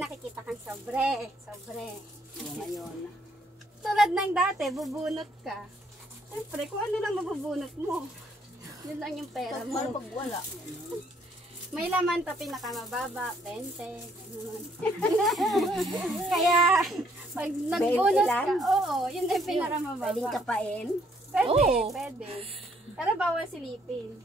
nakikita kang sobre. Ngayon. Tulad ng dati, bubunot ka. Siyempre, kung ano lang mabubunot mo. Yun lang yung pera mo. Paano pag wala? May laman to pinakamababa, 20, ganun. Kaya, pag nagbunot ka, oo, yun yung pinakamababa. Pwedeng kapain? Pwede, Oo. pwede. Pero bawal silipin.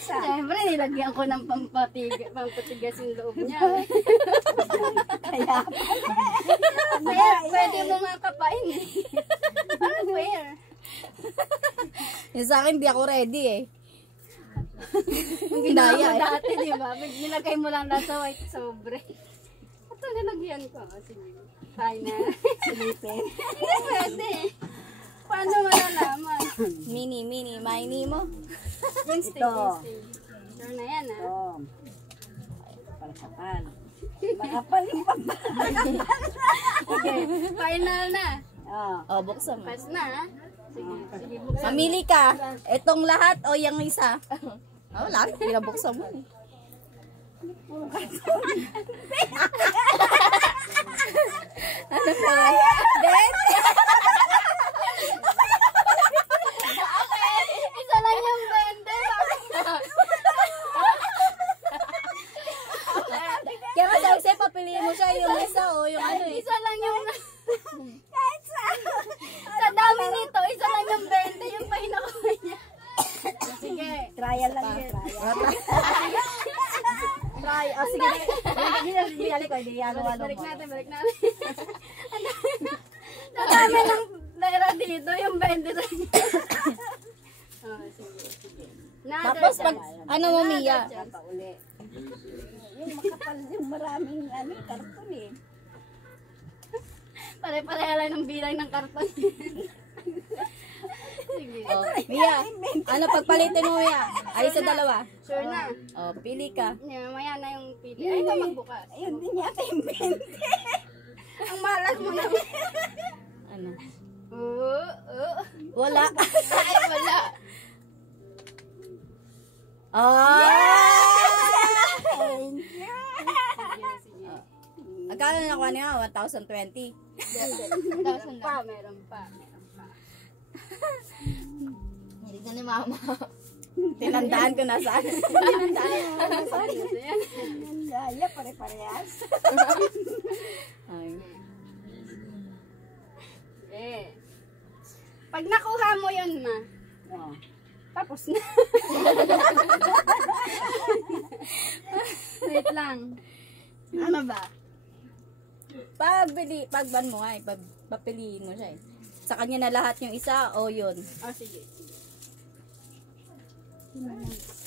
Siyempre, nilagyan ko ng pampatigas yung loob niya. Kaya Kaya, pwede mo nga kapain eh. Parang fair. Yung sa akin, di ako ready eh. Yung ginawa mo dati, di ba? Nilagay mo lang lahat sa white sobre. Ito, nilagyan ko. Sige. Fine na. silipin. Hindi pwede. Paano malalaman? Mini mo. Instinct, Ito. instinct. Sure na yan, ha? Ito. Kapal-kapal. Makapal yung Okay, final na. Oh, buksan mo. Pass na, ha? Sige, sige, buksan. Mamili ka. Itong lahat o yung isa? Oh, wala. Pinabuksan mo eh. Ano pa? Then, Isa lang yung bende. kaya masawisi, papiliin mo siya yung isa o yung ano eh. Isa lang yung... Sa dami nito, isa lang yung bende. Yung pinakuha niya. Sige. Trial lang yun. Try. Oh, sige. Hindi ko. Hindi ano. Balik natin. Sa dami ng pera dito, yung bende sa inyo. Oh, sige. Tapos pag, ano mo Mia? Pauli. Yung makapal yung maraming karton eh. Pare-pareha lang ng bilang ng karton. Sige. Oh, Mia, ano pagpalitin mo Mia? Ay sa dalawa. Sure na. Oh, pili ka. Mamaya na yung pili. Ay, ito magbukas. Ayun din yata yung 20. Ang malas mo na. Ano? Wala. Wala. Ay, wala. Oh! Thank you. Sige. Magkano nakuha niya? 1,020. Meron pa. Hindi na ni mama. Tinandaan ko na saan. Ang gaya, pare-parehas. Ay. Pag nakuha mo yun, ma, Oh. tapos na. Wait lang. Ano ba? Pagban mo nga eh. Papiliin mo siya eh. Sa kanya na lahat yung isa o yun. Oh, sige.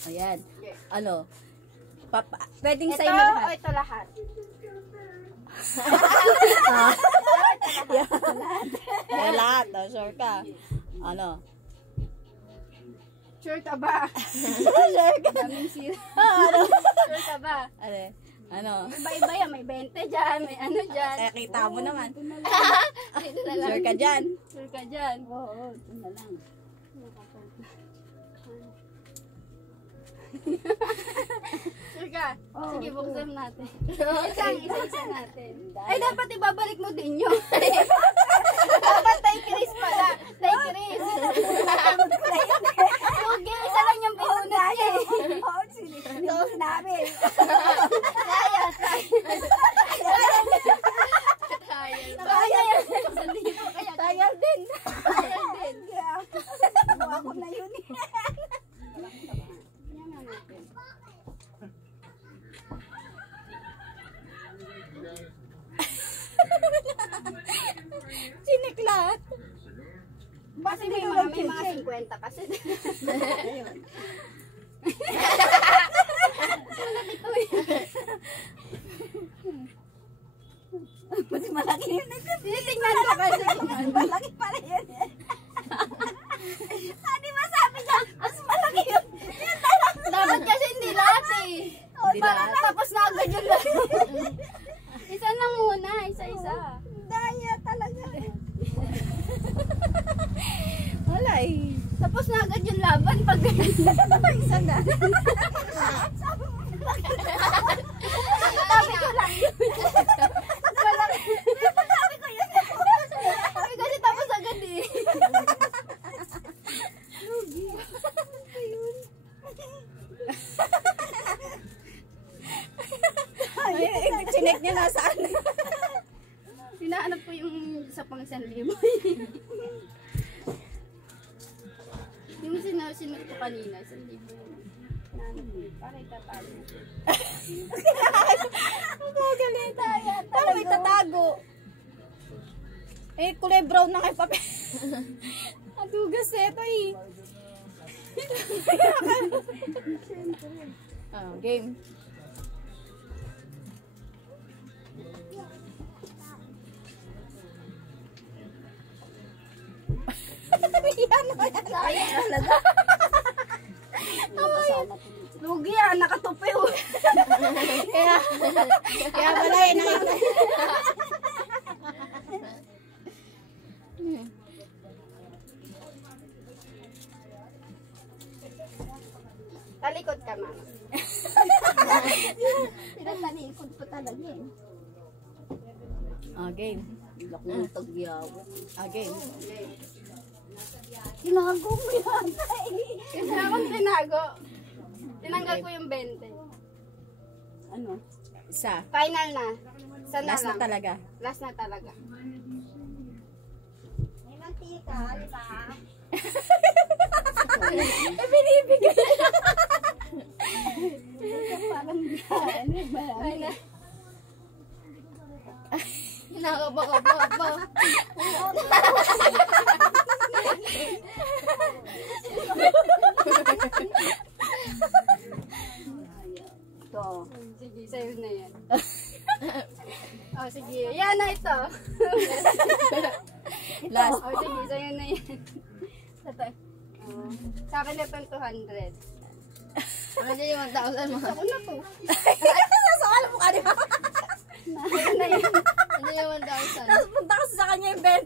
Ayan. Ano? Pwedeng Ito sa'yo o na lahat. ito lahat? Yan lahat. Oh, sure ka. Ano? Sure ka ba? Sure ka. Daming sira. Ano? Sure ka ba? Ano? Iba-iba yan. May 20 dyan. May ano dyan. Kaya kita mo naman. Ito na lang. Sure ka dyan. Sure ka dyan. Oo, ito na lang. Sure ka? Oo, Sige, ito. buksan natin. Isa-isa natin. Ay, dapat ibabalik mo din yun. Dapat tay Chris pala. Tay Chris. Okay, isa lang yung pinunod niya. Oo, sinabi. Kaya. Tayal din. Nakuha ko na yun eh. Siniklat. Kasi may mga 50 kasi. Ayun. Mas malaki yun. Tinitingnan ko kasi. Malaki pala yun. Hindi masabi niya, mas malaki yun. Dapat kasi hindi lahat eh. Hindi Para lahat. tapos na agad yun lang. Isa lang muna, isa-isa. Daya talaga. Wala eh. Tapos na agad yung laban pag Isa Sanda. Sabi ko lang yun. Sabi ko yun. Sabi kasi tapos agad eh. Ay, chinek niya nasaan. Pinahanap ko yung sa pang 1,000. Yung sinunod ko kanina, 1,000. Hinahanap ko yun. Para itatalo. Galit. Paano may tatago? Eh, kulay brown na kayo papel. Adugas ito eh. Oh, game. Sayang talaga. Lugi ah, nakatupi oh. Kaya pala eh, nakita. Talikod ka, mama. Pinatalikod ko talaga eh. Oh, game. Laki ng tagyaw. Oh, game. Tinago mo yan. Kasi akong tinago. Tinanggal ko yung 20. Ano? Isa. Final na. Sana Last na lang. talaga. Last na talaga. May mantika, di ba? Eh, binibigay. Parang ano ba? Final. Nakabaka. Ito. Sige, sa'yo na yan. Oh, sige. Yan na ito. Last. Oh, sige, sa'yo na yan. Ito. Oh. Sa akin na itong 200. Ako na yung 1,000 mo. Ako na to. Nasakal mo ka, di ba? Ako na yan. Ano yung 1,000? Tapos punta kasi sa kanya yung 20.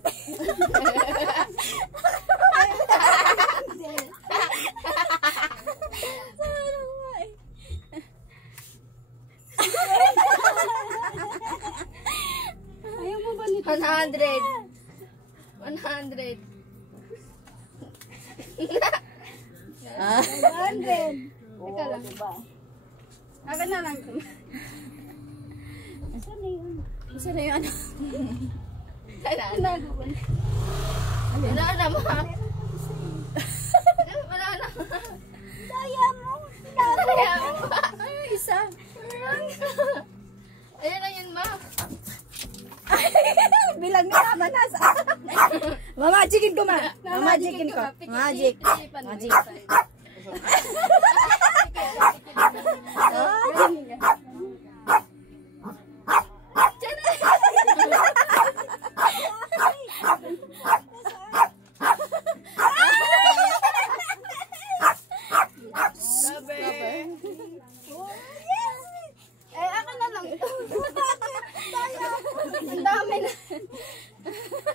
Ayaw mo ba nito? 100. 100. Ah. 100. Teka lang. Diba? Ako na lang. Saan na yun? Isa na yung ano. Wala na mo. Wala na. Daya mo. Kaya mo. Ay, isa. Ayun na yun, ma. Bilang ni Mama nasa. Mamagikin ko, ma. Mamagikin ko. Magic. Magic. Eh, ako na lang ito. Ang dami na.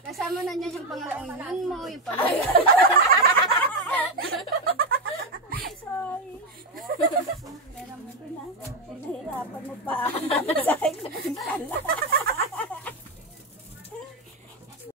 Kasama na niya yung pangalaman mo, yung pangalaman. Sorry. Pero mo na. Pinahirapan mo pa. Sa akin ko pala.